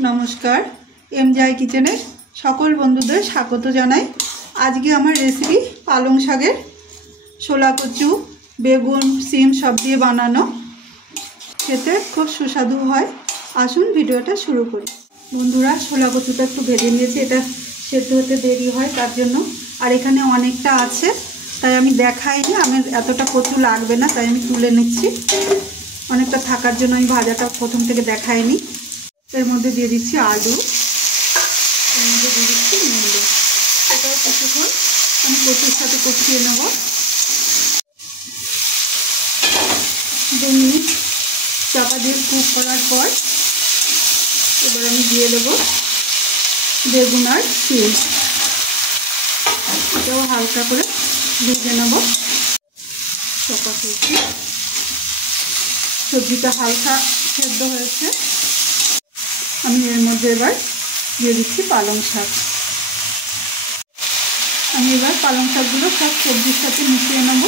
নমস্কার, এমজেআই কিচেনের সকল বন্ধুদের স্বাগত জানাই। আজকে আমার রেসিপি পালং শাকের ছোলা কচু, বেগুন, সিম সব দিয়ে বানানো, খেতে খুব সুস্বাদু হয়। আসুন ভিডিওটা শুরু করি। বন্ধুরা, ছোলা কচুটা একটু ভেজে নিয়েছি, এটা সেদ্ধ হতে দেরি হয় তার জন্য। আর এখানে অনেকটা আছে, তাই আমি দেখাইনি। আমার এতটা কচু লাগবে না, তাই আমি তুলে নিচ্ছি। অনেকটা থাকার জন্য আমি ভাজাটা প্রথম থেকে দেখাইনি। এর মধ্যে দিয়ে দিচ্ছি আলু, এর মধ্যে দিয়ে দিচ্ছি মূলো। এটাও কিছুক্ষণ আমি কচুর সাথে কষিয়ে নেব। 2 মিনিট চাপা দিয়ে কুক করার পর এবার আমি দিয়ে দেবো বেগুন আর সিম। এটাও হালকা করে ভেজে নেব। চাপা করছি, সবজিটা হালকা সেদ্ধ হয়েছে। আমি এর মধ্যে এবার দিয়ে দিচ্ছি পালং শাক। আমি এবার পালং শাকগুলো সব সবজির সাথে মিশিয়ে নেব।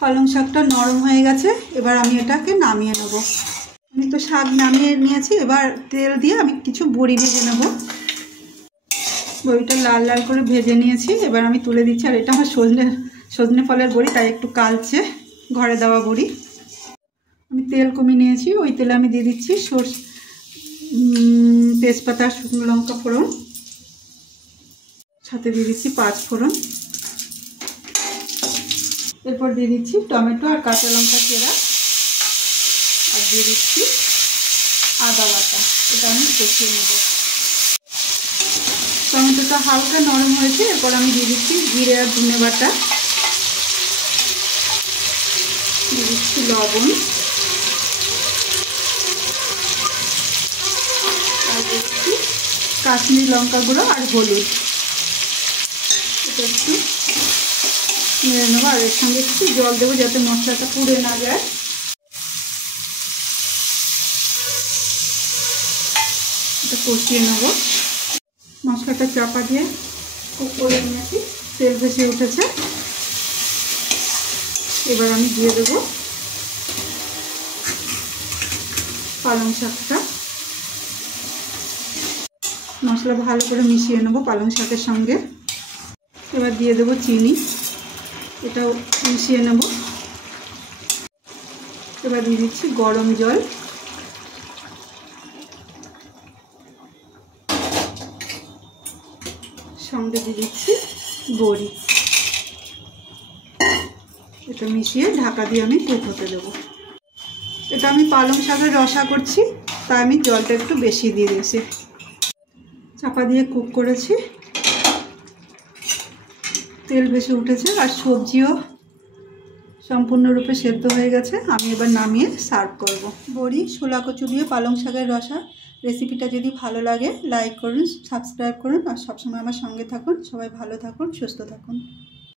পালং শাকটা নরম হয়ে গেছে, এবার আমি এটাকে নামিয়ে নেব। আমি তো শাক নামিয়ে নিয়েছি, এবার তেল দিয়ে আমি কিছু বড়ি ভেজে নেব। বড়িটা লাল লাল করে ভেজে নিয়েছি, এবার আমি তুলে দিচ্ছি। আর এটা আমার সজনে ফলের বড়ি, তাই একটু কালচে, ঘরে দেওয়া বড়ি। আমি তেল কমিয়ে নিয়েছি, ওই তেলে আমি দিয়ে দিচ্ছি তেজপাতা, শুকনো লঙ্কা ফোড়ন, সাথে দিয়ে দিচ্ছি 5 ফোড়ন। এরপর দিয়ে দিচ্ছি টমেটো আর কাঁচা লঙ্কা চেরা, আর দিয়ে দিচ্ছি আদা বাটা। এটা আমি কষিয়ে নেব। টমেটোটা হালকা নরম হয়েছে, এরপর আমি দিয়ে দিচ্ছি জিরে আর ধনে বাটা, দিয়ে দিচ্ছি লবণ, আর দিচ্ছি কাশ্মীরি লঙ্কা গুঁড়ো আর হলুদ। এটা একটু নেড়ে নেবো, আর এর সঙ্গে একটু জল দেবো যাতে মশলাটা পুড়ে না যায়। এটা কষিয়ে নেব। মশলাটা চাপা দিয়ে কুক করে নিয়েছি, তেল ভেসে উঠেছে। এবার আমি দিয়ে দেবো পালং শাকটা। মশলা ভালো করে মিশিয়ে নেব পালং শাকের সঙ্গে। এবার দিয়ে দেবো চিনি, এটাও মিশিয়ে নেব। এবার দিয়ে দিচ্ছি গরম জল, সঙ্গে দিয়ে দিচ্ছি বড়ি। এটা মিশিয়ে ঢাকা দিয়ে আমি কুক হতে দেবো। এটা আমি পালং শাকের রসা করছি, তাই আমি জলটা একটু বেশি দিয়ে দিয়েছি। চাপা দিয়ে কুক করেছি, তেল ভেসে উঠেছে আর সবজিও সম্পূর্ণরূপে সেদ্ধ হয়ে গেছে। আমি এবার নামিয়ে সার্ভ করব। বড়ি, ছোলা কচু দিয়ে পালং শাকের রসা রেসিপিটা যদি ভালো লাগে লাইক করুন, সাবস্ক্রাইব করুন, আর সবসময় আমার সঙ্গে থাকুন। সবাই ভালো থাকুন, সুস্থ থাকুন।